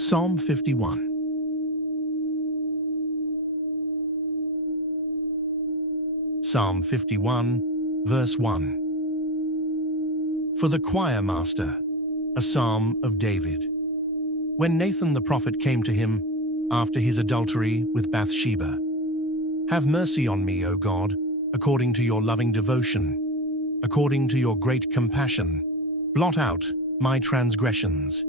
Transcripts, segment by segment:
Psalm 51. Psalm 51, verse 1. For the choir master, a psalm of David. When Nathan the prophet came to him after his adultery with Bathsheba, "Have mercy on me, O God, according to your loving devotion, according to your great compassion. Blot out my transgressions."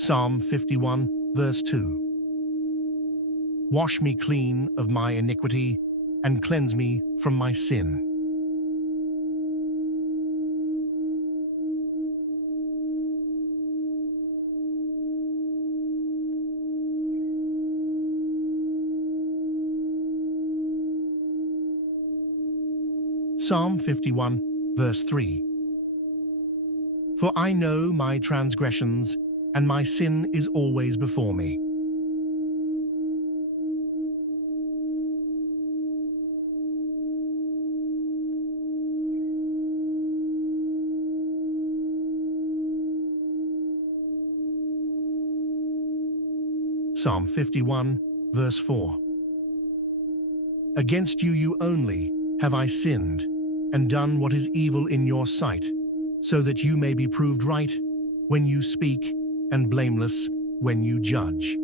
Psalm 51, verse 2. Wash me clean of my iniquity and cleanse me from my sin. Psalm 51, verse 3. For I know my transgressions, and my sin is always before me. Psalm 51, verse 4. Against you only have I sinned, and done what is evil in your sight, so that you may be proved right when you speak, and blameless when you judge.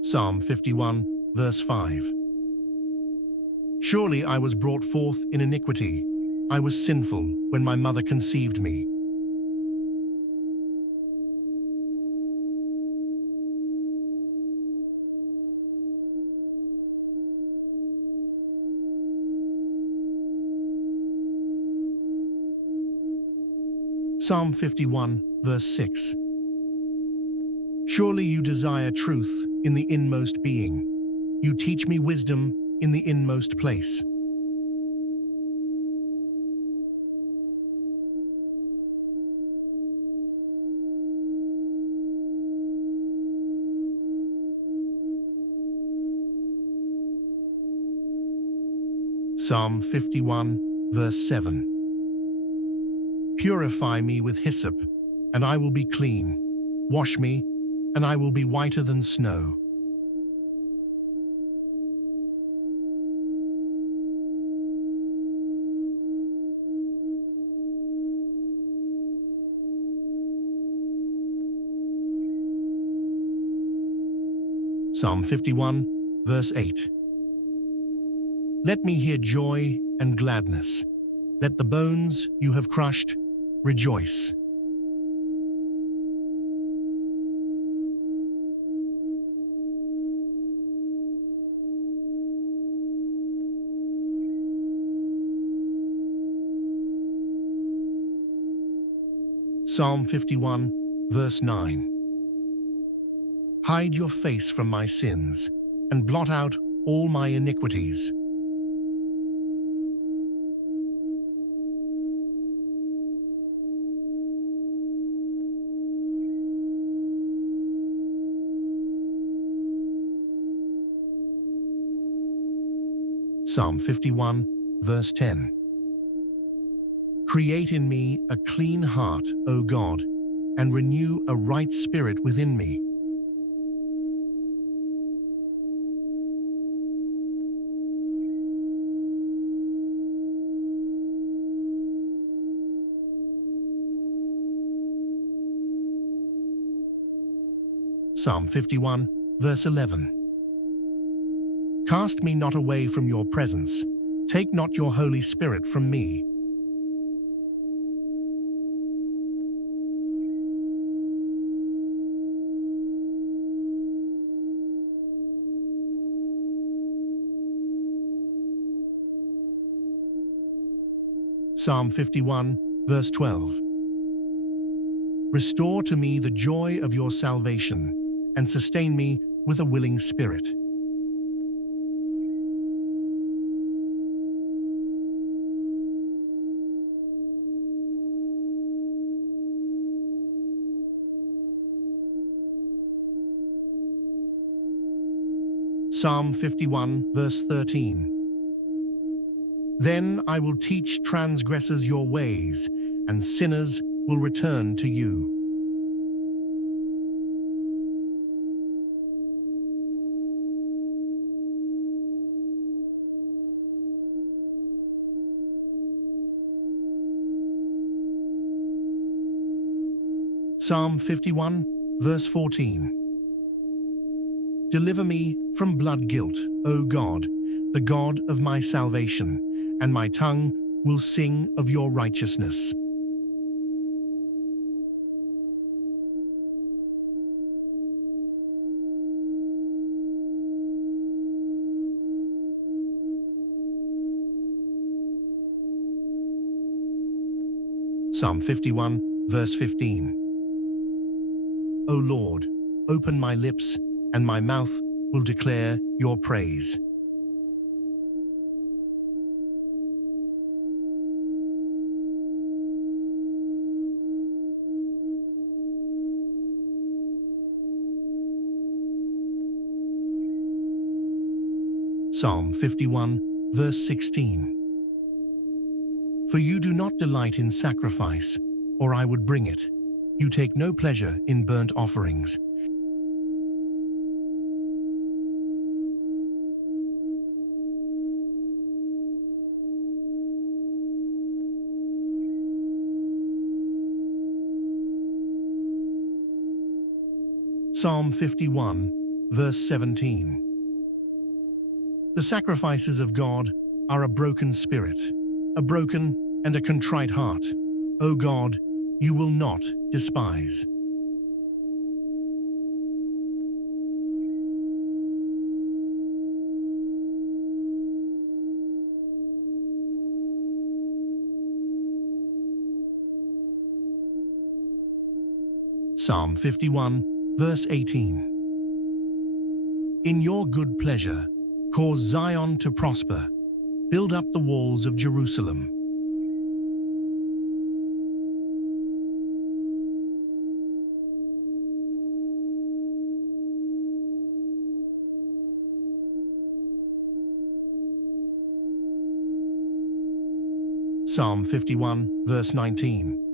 Psalm 51, verse 5. Surely I was brought forth in iniquity. I was sinful when my mother conceived me. Psalm 51, verse 6. Surely you desire truth in the inmost being. You teach me wisdom in the inmost place. Psalm 51, verse 7. Purify me with hyssop, and I will be clean. Wash me, and I will be whiter than snow. Psalm 51, verse 8. Let me hear joy and gladness. Let the bones you have crushed rejoice. Psalm 51, verse 9. Hide your face from my sins, and blot out all my iniquities. Psalm 51, verse 10. Create in me a clean heart, O God, and renew a right spirit within me. Psalm 51, verse 11. Cast me not away from your presence. Take not your Holy Spirit from me. Psalm 51, verse 12. Restore to me the joy of your salvation, and sustain me with a willing spirit. Psalm 51, verse 13. Then I will teach transgressors your ways, and sinners will return to you. Psalm 51, verse 14. Deliver me from blood guilt, O God, the God of my salvation, and my tongue will sing of your righteousness. Psalm 51, verse 15. O Lord, open my lips, and my mouth will declare your praise. Psalm 51, verse 16. For you do not delight in sacrifice, or I would bring it. You take no pleasure in burnt offerings. Psalm 51, verse 17. The sacrifices of God are a broken spirit, a broken and a contrite heart. O God, you will not despise. Psalm 51, verse 18. In your good pleasure, cause Zion to prosper. Build up the walls of Jerusalem. Psalm 51, verse 19.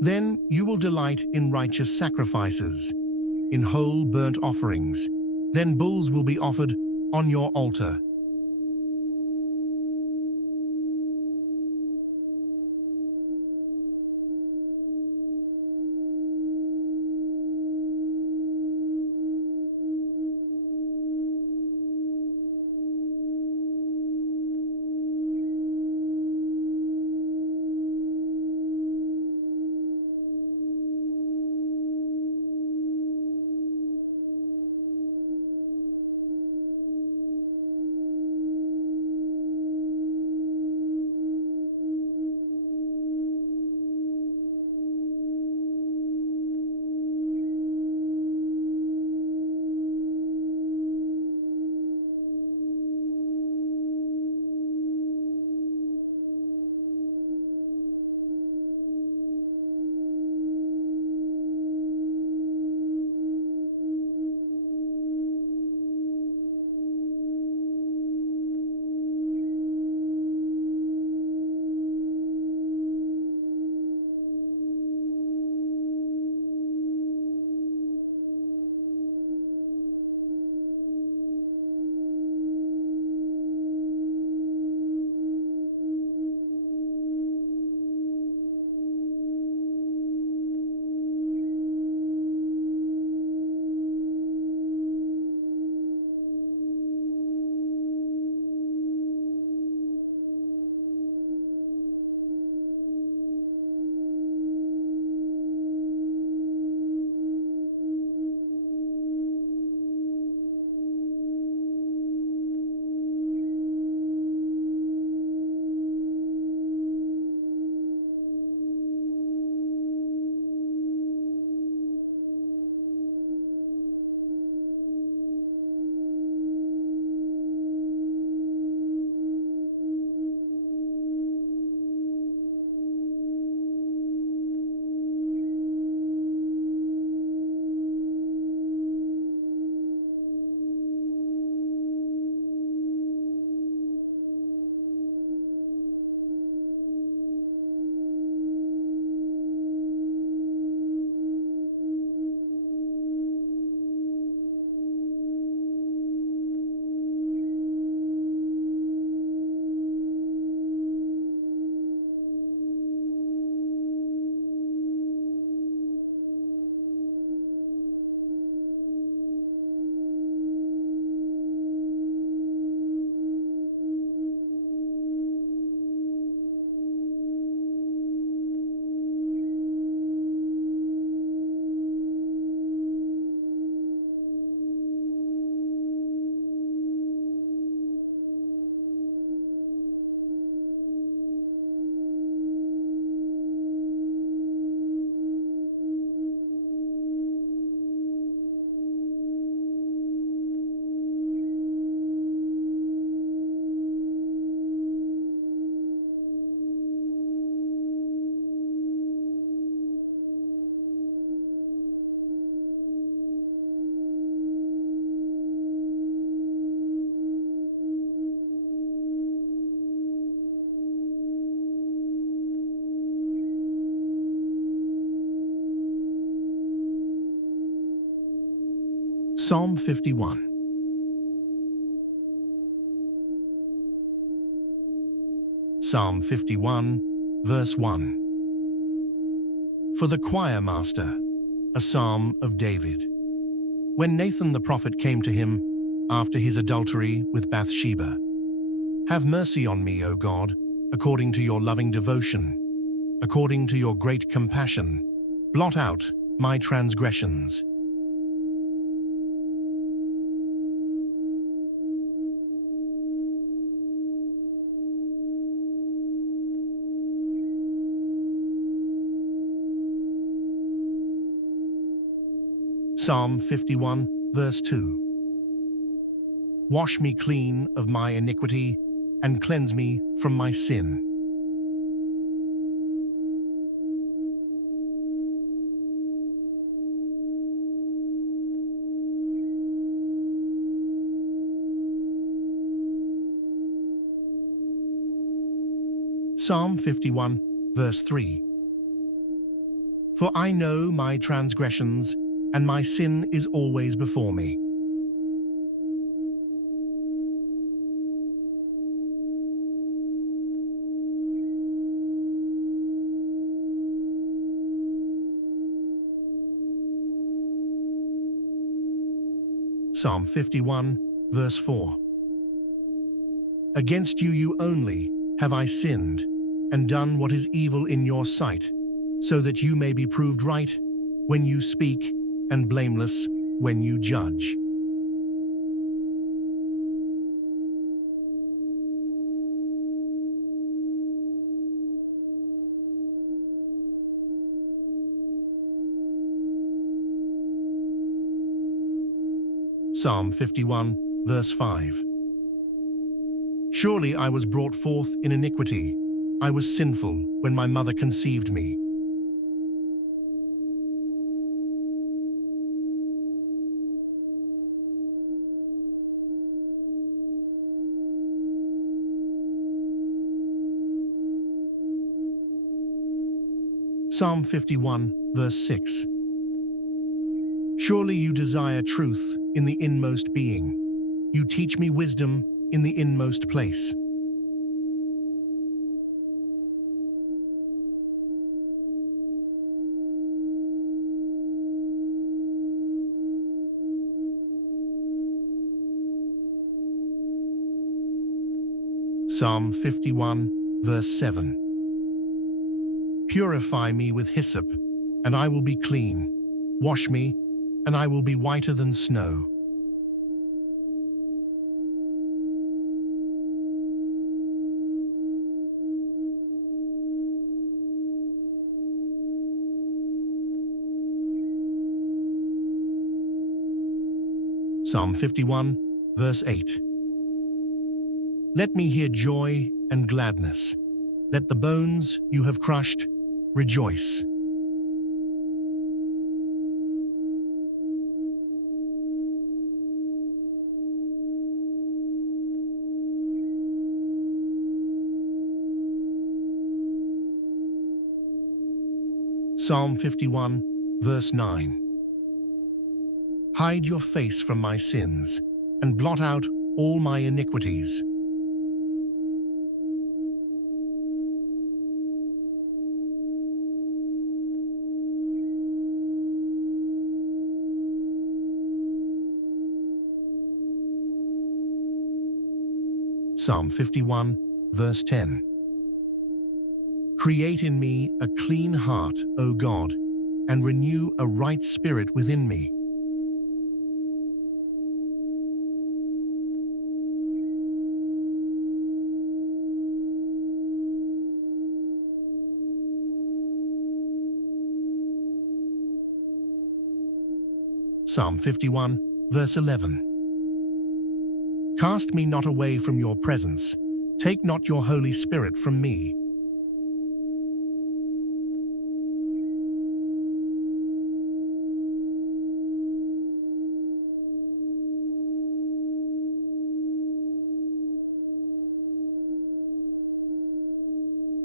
Then you will delight in righteous sacrifices, in whole burnt offerings. Then bulls will be offered on your altar. Psalm 51. Psalm 51, verse 1. For the choir master, a psalm of David. When Nathan the prophet came to him after his adultery with Bathsheba, have mercy on me, O God, according to your loving devotion, according to your great compassion, blot out my transgressions. Psalm 51, verse 2. Wash me clean of my iniquity and cleanse me from my sin. Psalm 51, verse 3. For I know my transgressions, and my sin is always before me. Psalm 51, verse 4. Against you only have I sinned, and done what is evil in your sight, so that you may be proved right when you speak, and blameless when you judge. Psalm 51, verse 5. Surely I was brought forth in iniquity. I was sinful when my mother conceived me. Psalm 51, verse 6. Surely you desire truth in the inmost being. You teach me wisdom in the inmost place. Psalm 51, verse 7. Purify me with hyssop, and I will be clean. Wash me, and I will be whiter than snow. Psalm 51, verse 8. Let me hear joy and gladness. Let the bones you have crushed rejoice. Psalm 51, verse 9. Hide your face from my sins, and blot out all my iniquities. Psalm 51, verse 10. Create in me a clean heart, O God, and renew a right spirit within me. Psalm 51, verse 11. Cast me not away from your presence. Take not your Holy Spirit from me.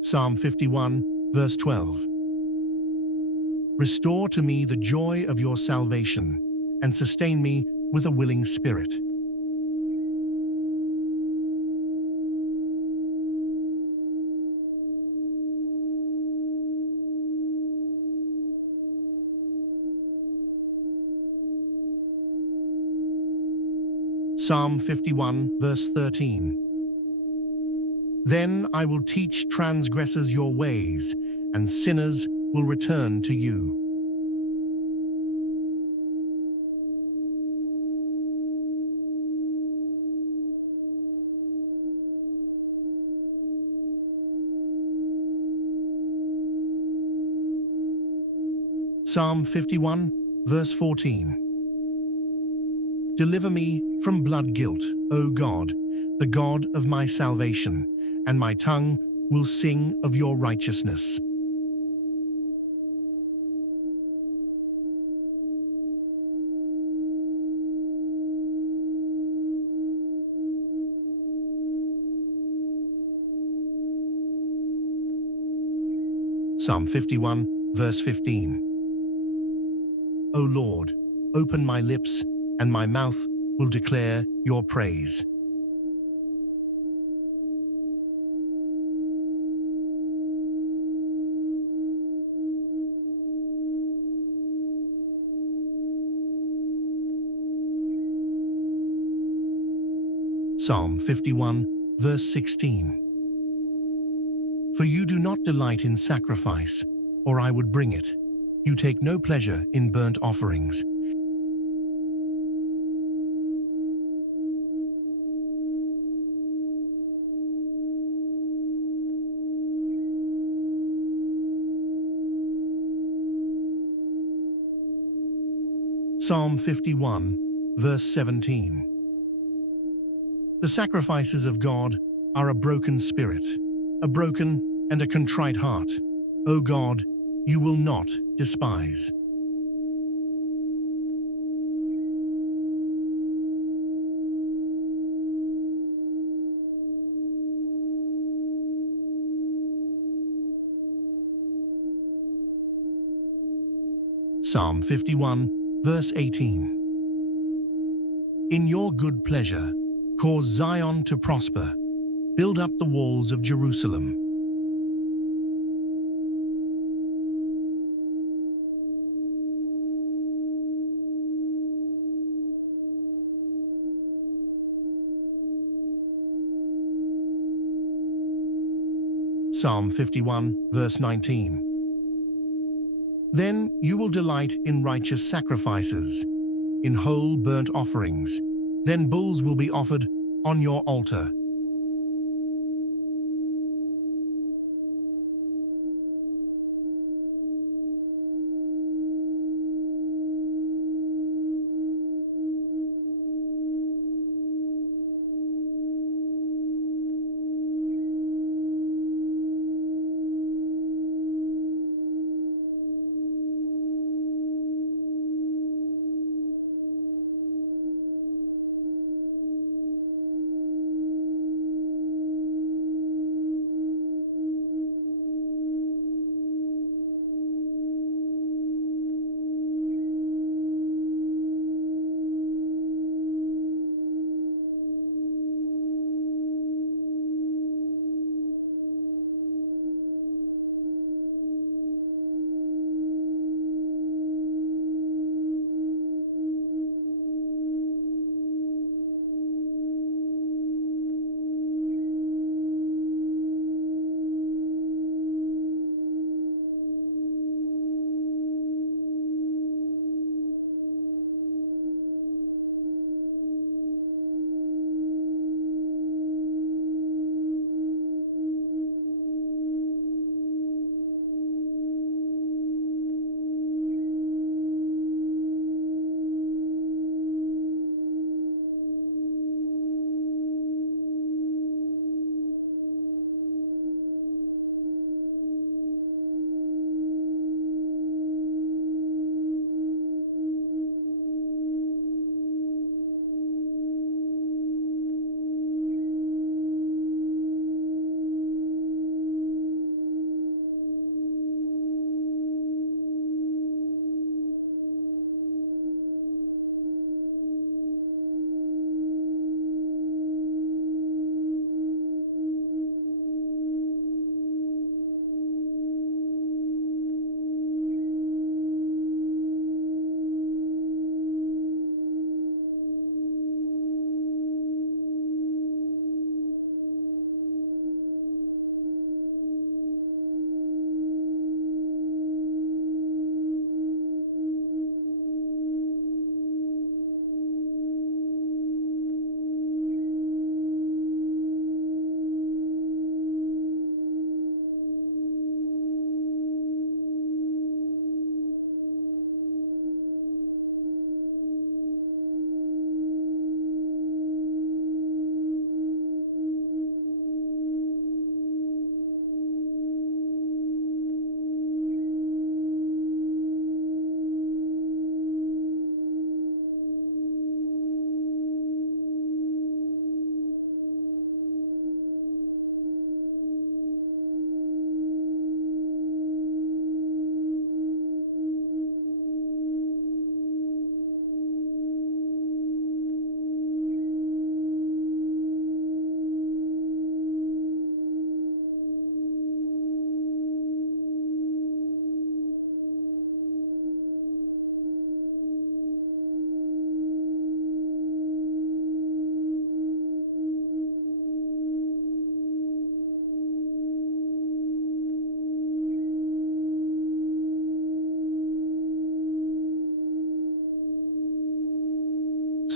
Psalm 51, verse 12. Restore to me the joy of your salvation, and sustain me with a willing spirit. Psalm 51, verse 13. Then I will teach transgressors your ways, and sinners will return to you. Psalm 51, verse 14. Deliver me from blood guilt, O God, the God of my salvation, and my tongue will sing of your righteousness. Psalm 51, verse 15. O Lord, open my lips, and my mouth will declare your praise. Psalm 51, verse 16. For you do not delight in sacrifice, or I would bring it. You take no pleasure in burnt offerings. Psalm 51, verse 17. The sacrifices of God are a broken spirit, a broken and a contrite heart. O God, you will not despise. Psalm 51, verse 18. In your good pleasure, cause Zion to prosper. Build up the walls of Jerusalem. Psalm 51, verse 19. Then you will delight in righteous sacrifices, in whole burnt offerings. Then bulls will be offered on your altar.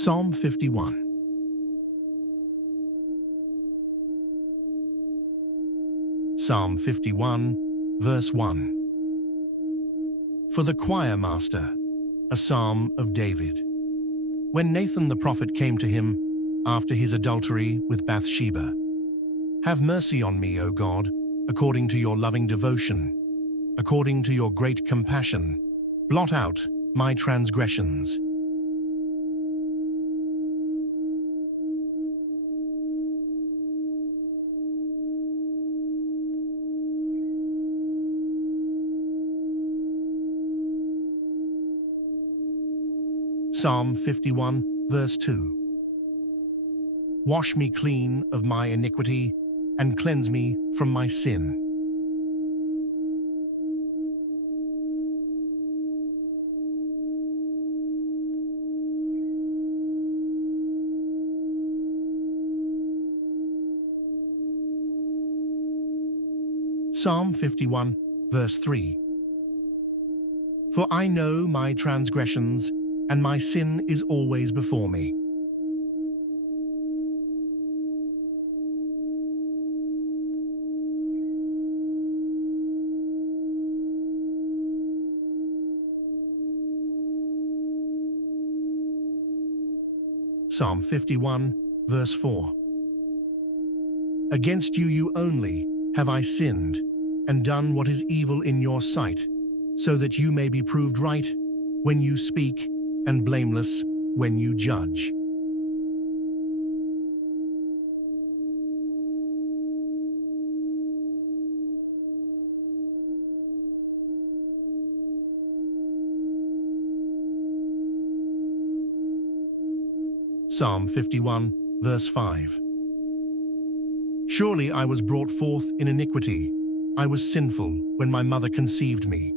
Psalm 51. Psalm 51, verse 1. For the choir master, a psalm of David. When Nathan the prophet came to him after his adultery with Bathsheba, have mercy on me, O God, according to your loving devotion, according to your great compassion, blot out my transgressions. Psalm 51, verse 2. Wash me clean of my iniquity and cleanse me from my sin. Psalm 51, verse 3. For I know my transgressions, and my sin is always before me. Psalm 51, verse 4. Against you only have I sinned, and done what is evil in your sight, so that you may be proved right when you speak, and blameless when you judge. Psalm 51, verse 5. Surely I was brought forth in iniquity. I was sinful when my mother conceived me.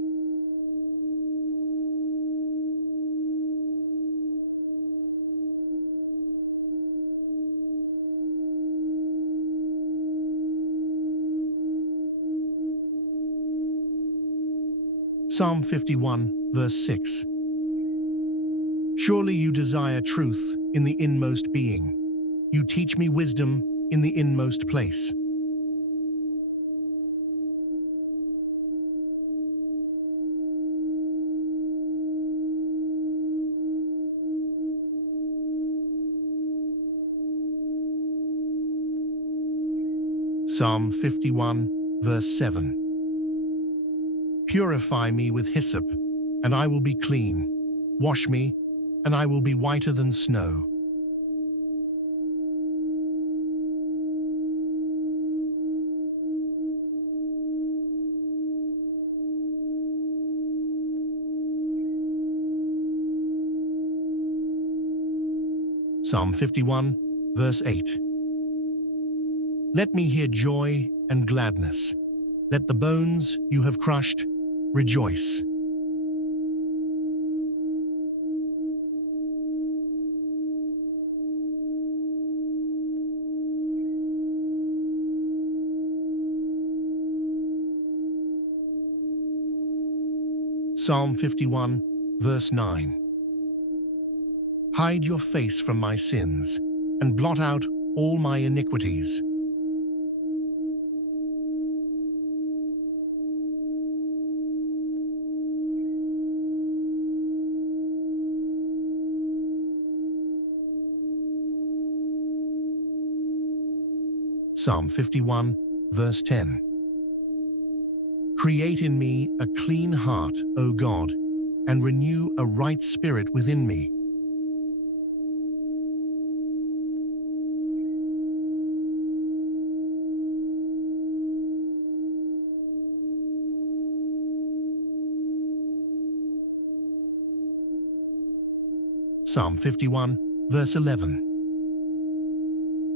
Psalm 51, verse 6. Surely you desire truth in the inmost being. You teach me wisdom in the inmost place. Psalm 51, verse 7. Purify me with hyssop, and I will be clean. Wash me, and I will be whiter than snow. Psalm 51, verse 8. Let me hear joy and gladness. Let the bones you have crushed rejoice. Psalm 51, verse 9. Hide your face from my sins, and blot out all my iniquities. Psalm 51, verse 10. Create in me a clean heart, O God, and renew a right spirit within me. Psalm 51, verse 11.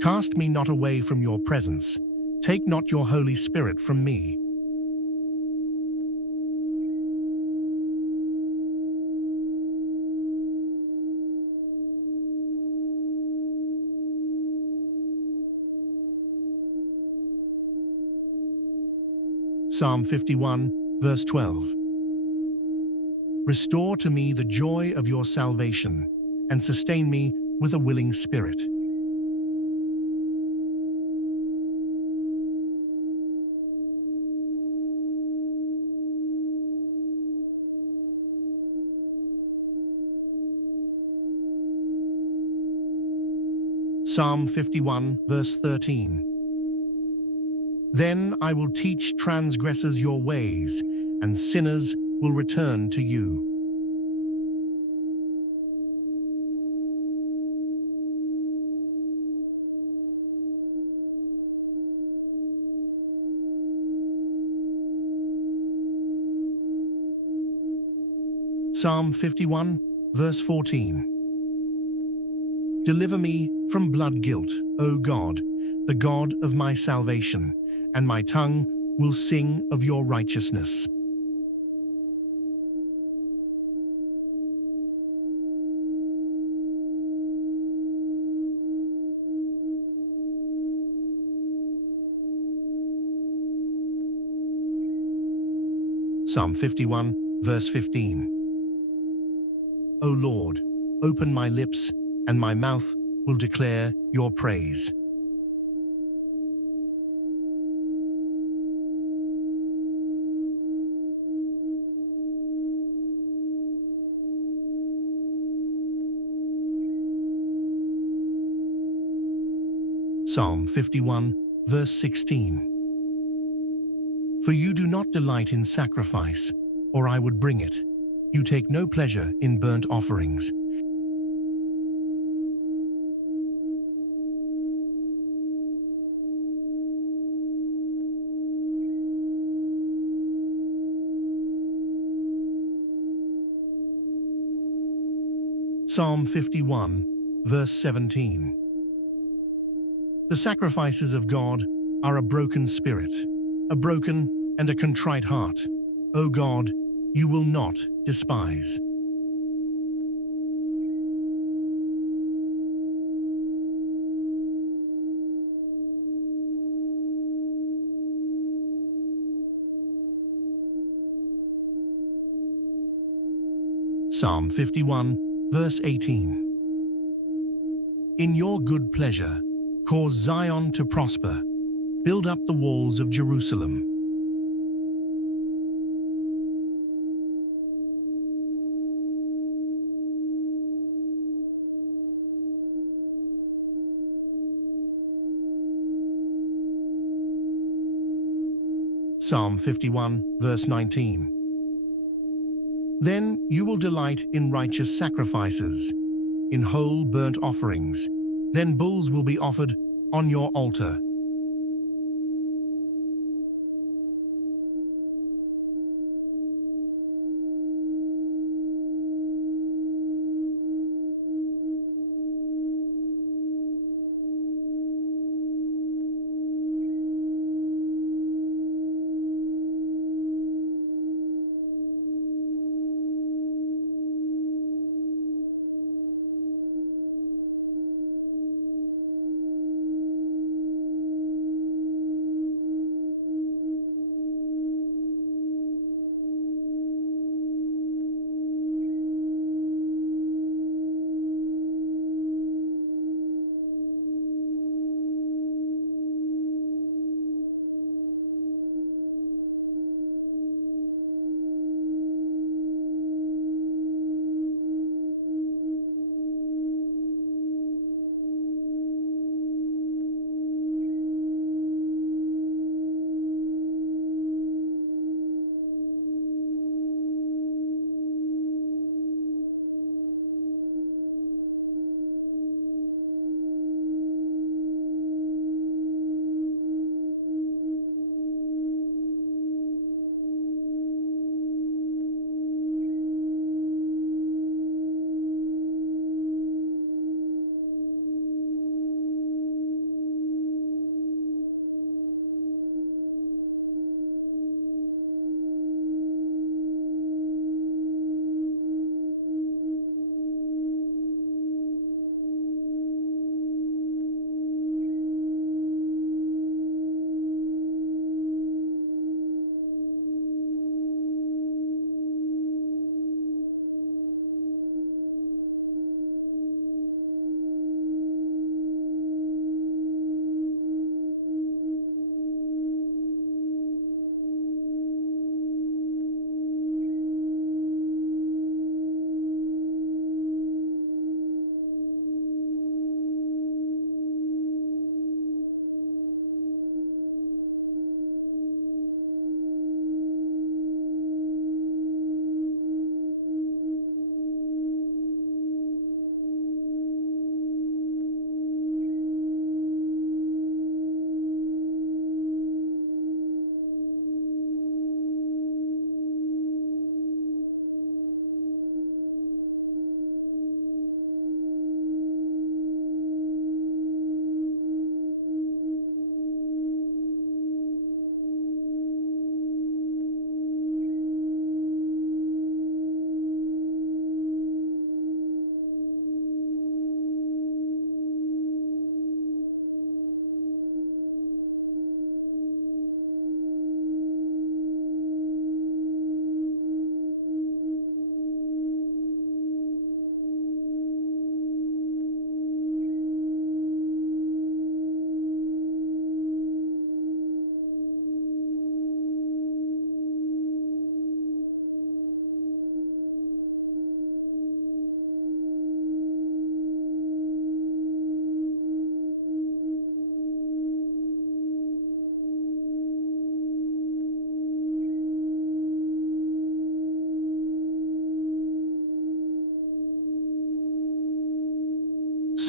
Cast me not away from your presence. Take not your Holy Spirit from me. Psalm 51, verse 12. Restore to me the joy of your salvation, and sustain me with a willing spirit. Psalm 51, verse 13. Then I will teach transgressors your ways, and sinners will return to you. Psalm 51, verse 14. Deliver me from blood guilt, O God, the God of my salvation, and my tongue will sing of your righteousness. Psalm 51, verse 15. O Lord, open my lips, and my mouth will declare your praise. Psalm 51, verse 16. For you do not delight in sacrifice, or I would bring it. You take no pleasure in burnt offerings. Psalm 51, verse 17. The sacrifices of God are a broken spirit, a broken and a contrite heart. O God, you will not despise. Psalm 51, verse 18. In your good pleasure, cause Zion to prosper. Build up the walls of Jerusalem. Psalm 51, verse 19. Then you will delight in righteous sacrifices, in whole burnt offerings. Then bulls will be offered on your altar.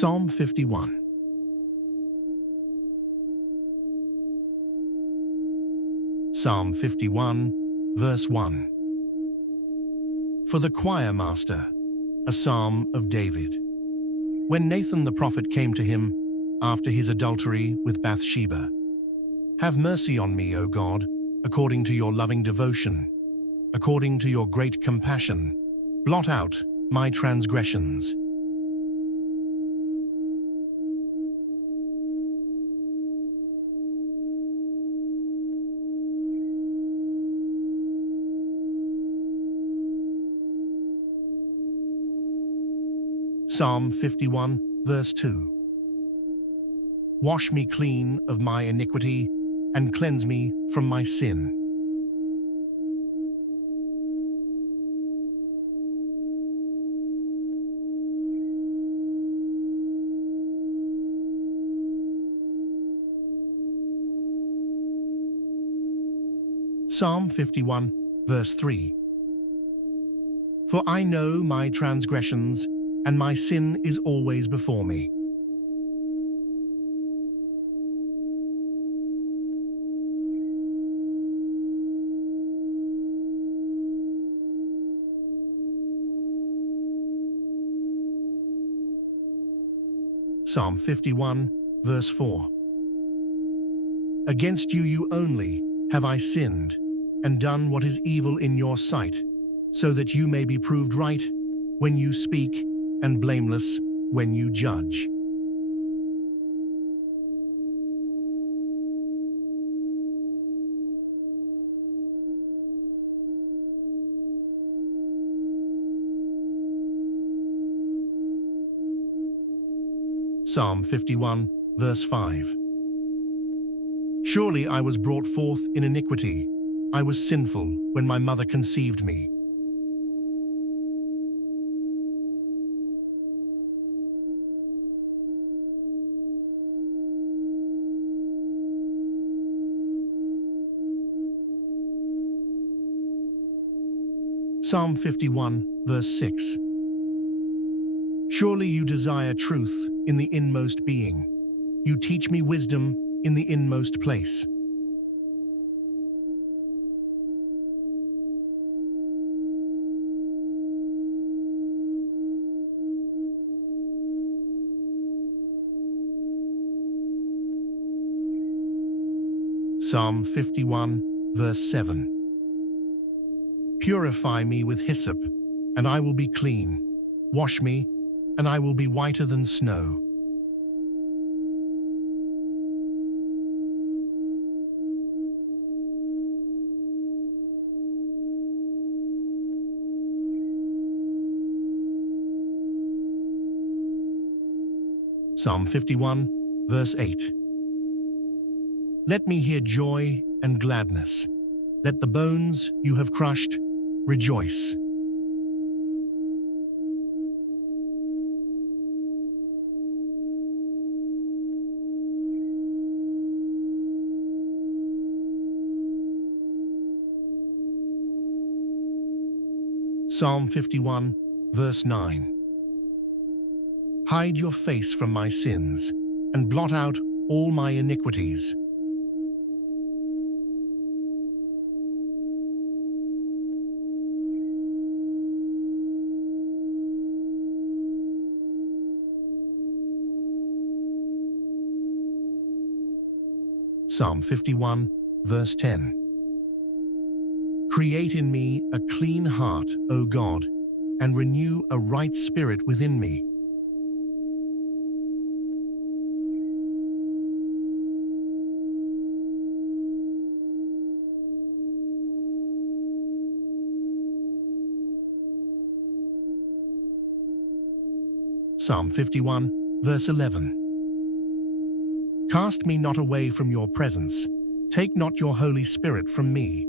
Psalm 51. Psalm 51, verse 1. For the choir master, a psalm of David. When Nathan the prophet came to him after his adultery with Bathsheba, have mercy on me, O God, according to your loving devotion, according to your great compassion, blot out my transgressions. Psalm 51, verse 2. Wash me clean of my iniquity and cleanse me from my sin. Psalm 51, verse 3. For I know my transgressions, and my sin is always before me. Psalm 51, verse 4. Against you only have I sinned, and done what is evil in your sight, so that you may be proved right when you speak, and blameless when you judge. Psalm 51, verse 5. Surely I was brought forth in iniquity. I was sinful when my mother conceived me. Psalm 51, verse 6. Surely you desire truth in the inmost being. You teach me wisdom in the inmost place. Psalm 51, verse 7. Purify me with hyssop, and I will be clean. Wash me, and I will be whiter than snow. Psalm 51, verse 8. Let me hear joy and gladness. Let the bones you have crushed rejoice. Psalm 51, verse 9. Hide your face from my sins, and blot out all my iniquities. Psalm 51, verse 10. Create in me a clean heart, O God, and renew a right spirit within me. Psalm 51, verse 11. Cast me not away from your presence. Take not your Holy Spirit from me.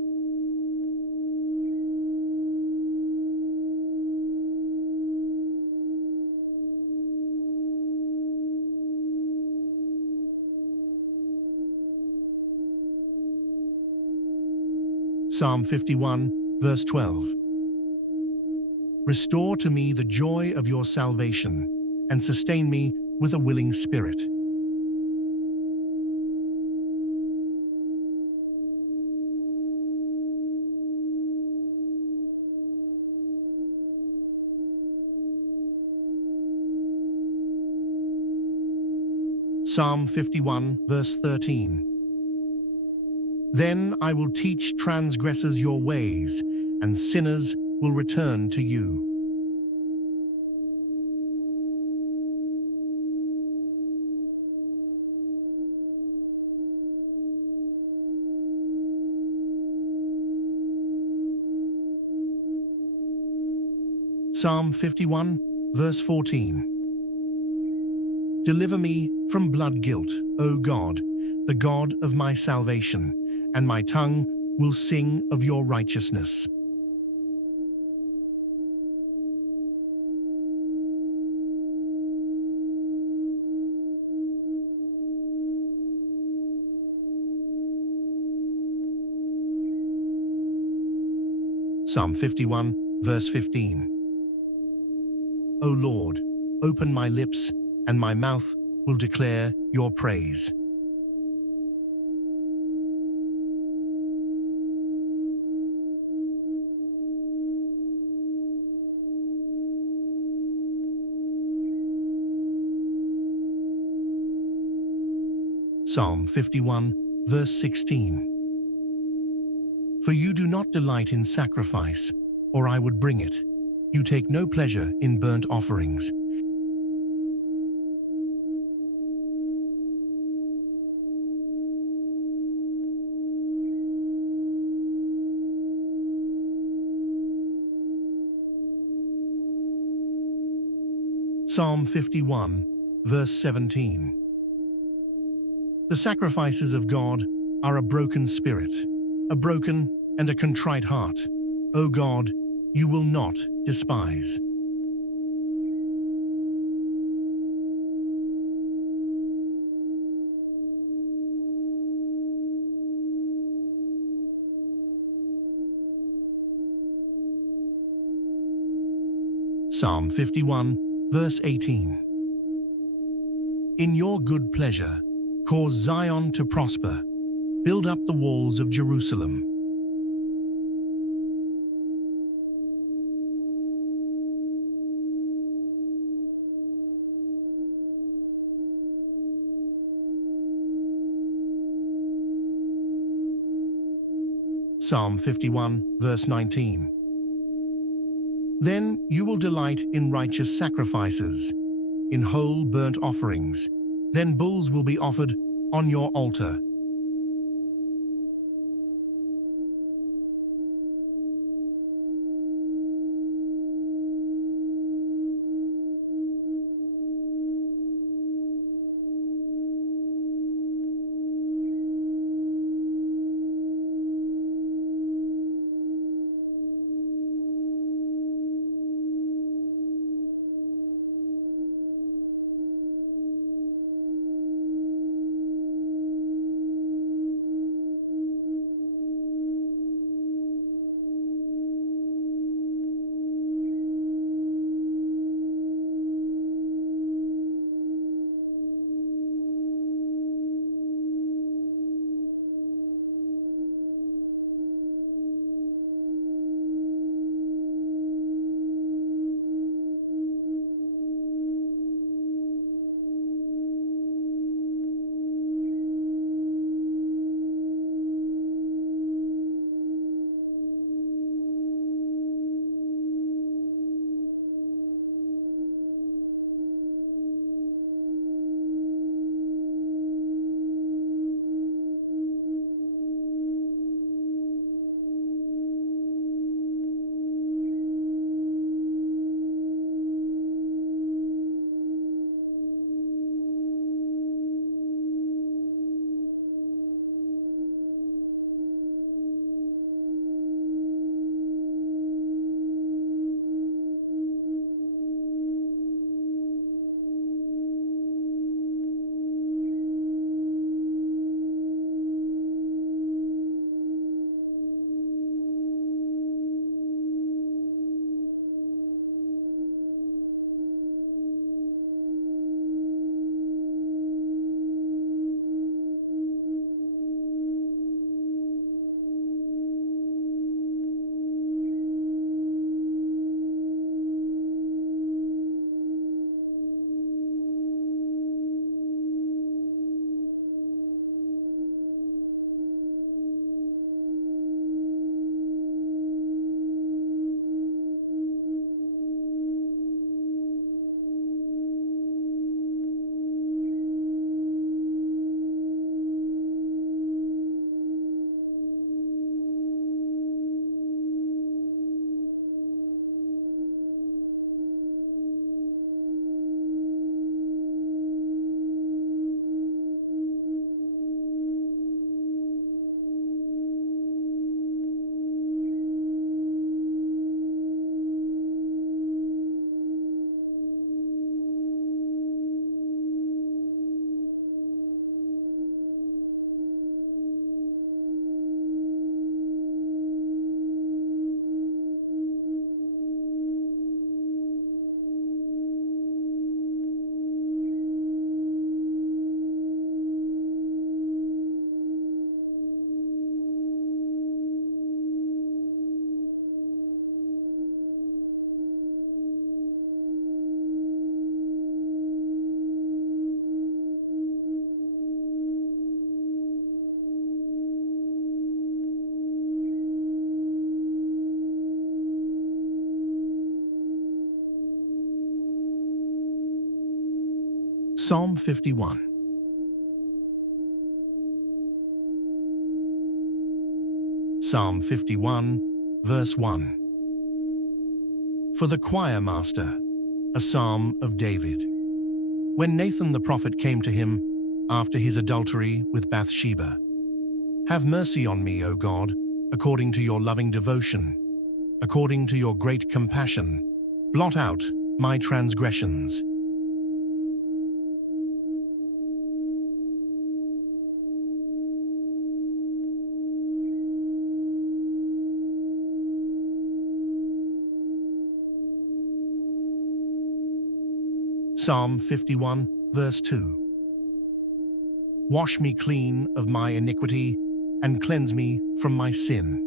Psalm 51, verse 12. Restore to me the joy of your salvation, and sustain me with a willing spirit. Psalm 51, verse 13. Then I will teach transgressors your ways, and sinners will return to you. Psalm 51, verse 14. Deliver me from blood guilt, O God, the God of my salvation, and my tongue will sing of your righteousness. Psalm 51, verse 15. O Lord, open my lips, and my mouth will declare your praise. Psalm 51, verse 16. For you do not delight in sacrifice, or I would bring it. You take no pleasure in burnt offerings. Psalm 51, verse 17. The sacrifices of God are a broken spirit, a broken and a contrite heart. O God, you will not despise. Psalm 51, verse 18. In your good pleasure, cause Zion to prosper. Build up the walls of Jerusalem. Psalm 51, verse 19. Then you will delight in righteous sacrifices, in whole burnt offerings. Then bulls will be offered on your altar. Psalm 51. Psalm 51, verse 1. For the choir master, a psalm of David. When Nathan the prophet came to him after his adultery with Bathsheba, have mercy on me, O God, according to your loving devotion, according to your great compassion, blot out my transgressions. Psalm 51, verse 2. Wash me clean of my iniquity and cleanse me from my sin.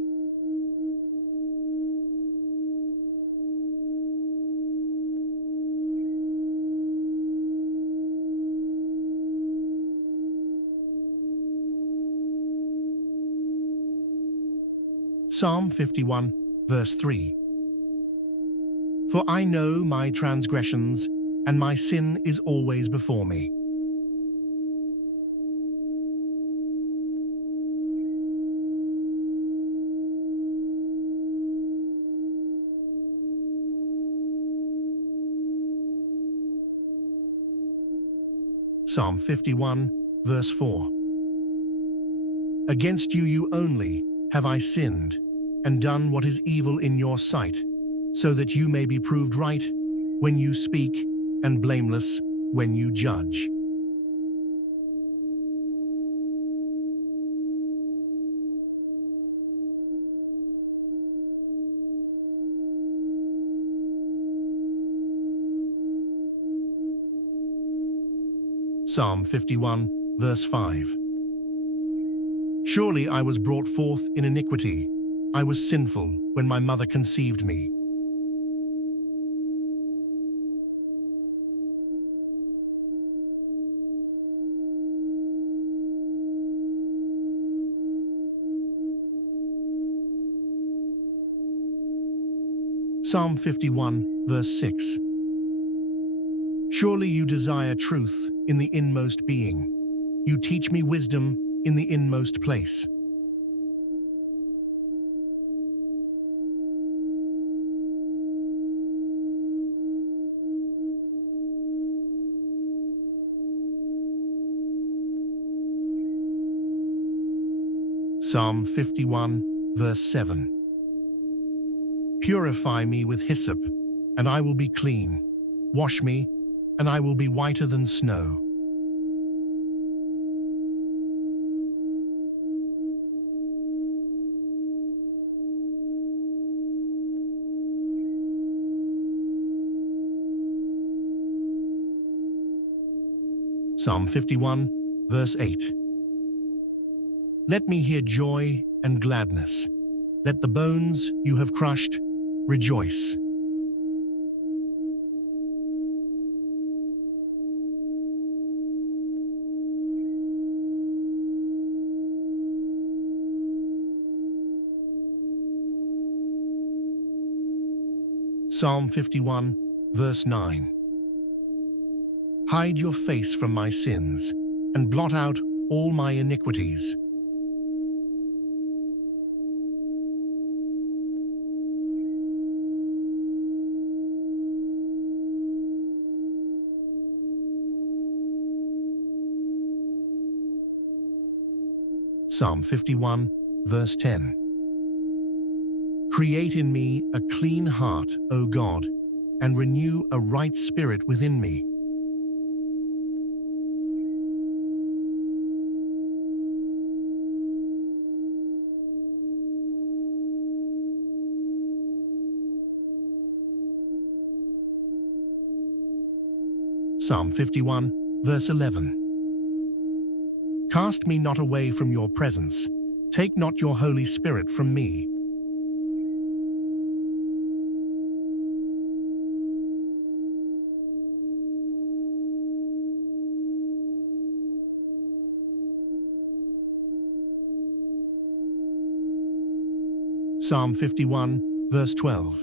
Psalm 51, verse 3. For I know my transgressions, and my sin is always before me. Psalm 51, verse 4. Against you only have I sinned, and done what is evil in your sight, so that you may be proved right when you speak, and blameless when you judge. Psalm 51, verse 5. Surely I was brought forth in iniquity. I was sinful when my mother conceived me. Psalm 51, verse 6. Surely you desire truth in the inmost being. You teach me wisdom in the inmost place. Psalm 51, verse 7. Purify me with hyssop, and I will be clean. Wash me, and I will be whiter than snow. Psalm 51, verse 8. Let me hear joy and gladness. Let the bones you have crushed rejoice. Psalm 51, verse 9. Hide your face from my sins, and blot out all my iniquities. Psalm 51, verse 10. Create in me a clean heart, O God, and renew a right spirit within me. Psalm 51, verse 11. Cast me not away from your presence. Take not your Holy Spirit from me. Psalm 51, verse 12.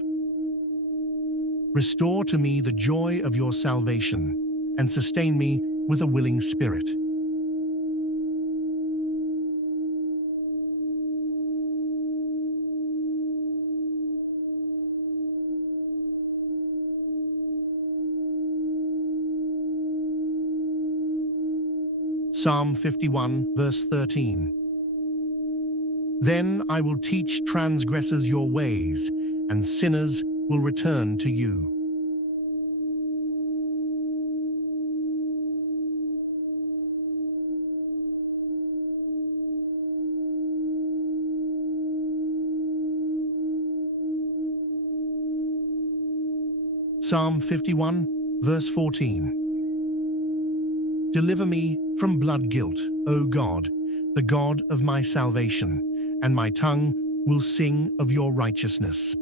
Restore to me the joy of your salvation, and sustain me with a willing spirit. Psalm 51, verse 13. Then I will teach transgressors your ways, and sinners will return to you. Psalm 51, verse 14. Deliver me from blood guilt, O God, the God of my salvation, and my tongue will sing of your righteousness.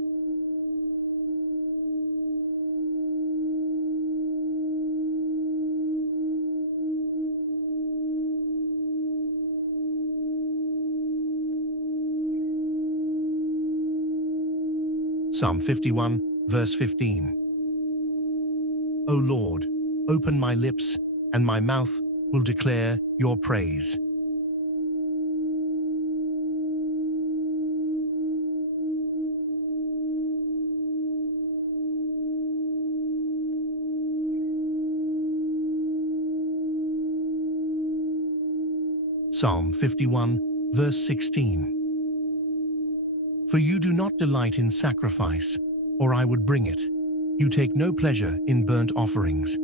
Psalm 51, verse 15. O Lord, open my lips, and my mouth will declare your praise. Psalm 51, verse 16. For you do not delight in sacrifice, or I would bring it. You take no pleasure in burnt offerings.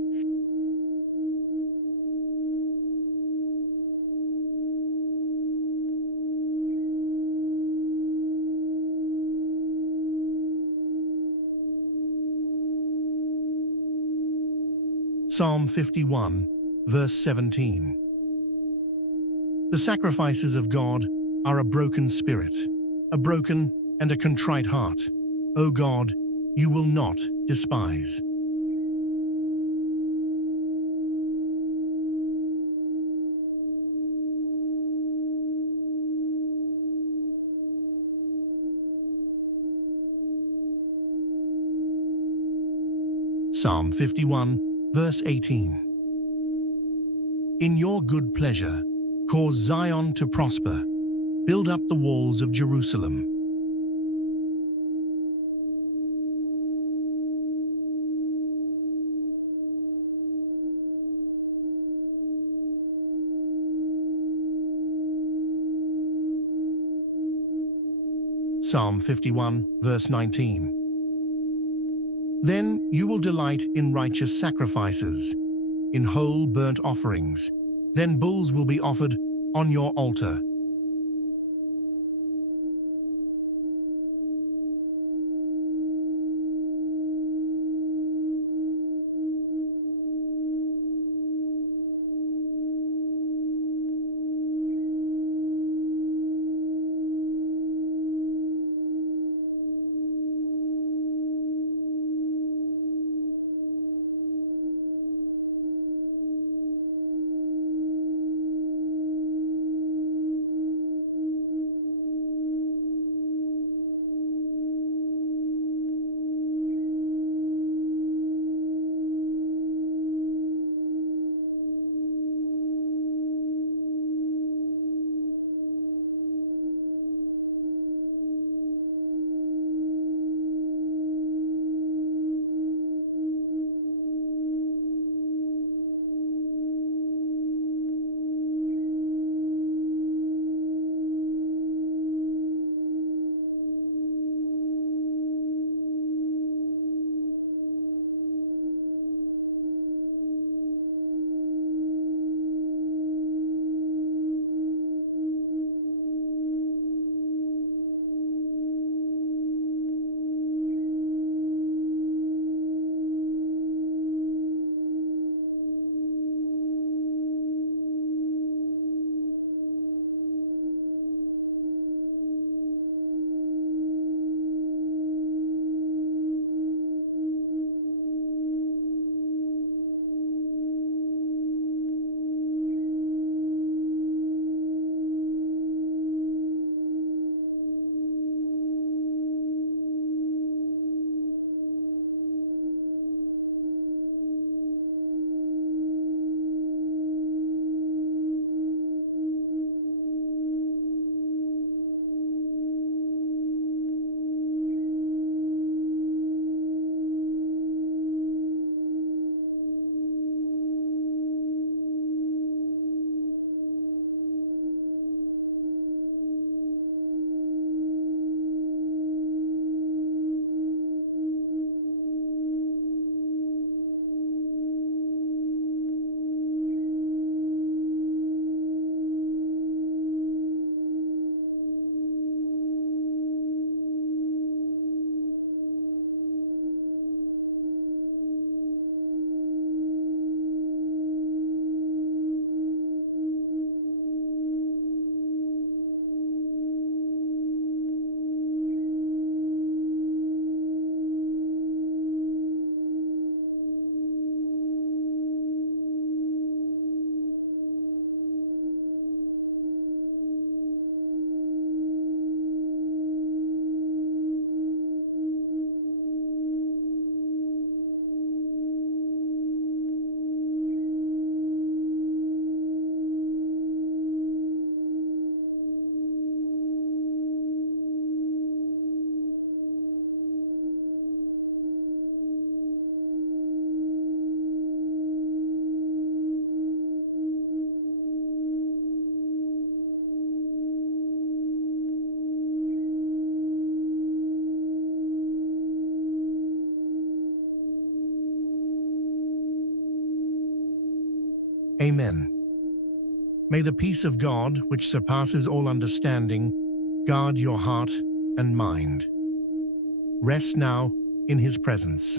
Psalm 51, verse 17. The sacrifices of God are a broken spirit, a broken and a contrite heart. O God, you will not despise. Psalm 51, verse 18. In your good pleasure, cause Zion to prosper. Build up the walls of Jerusalem. Psalm 51, verse 19. Then you will delight in righteous sacrifices, in whole burnt offerings. Then bulls will be offered on your altar. Amen. May the peace of God, which surpasses all understanding, guard your heart and mind. Rest now in His presence.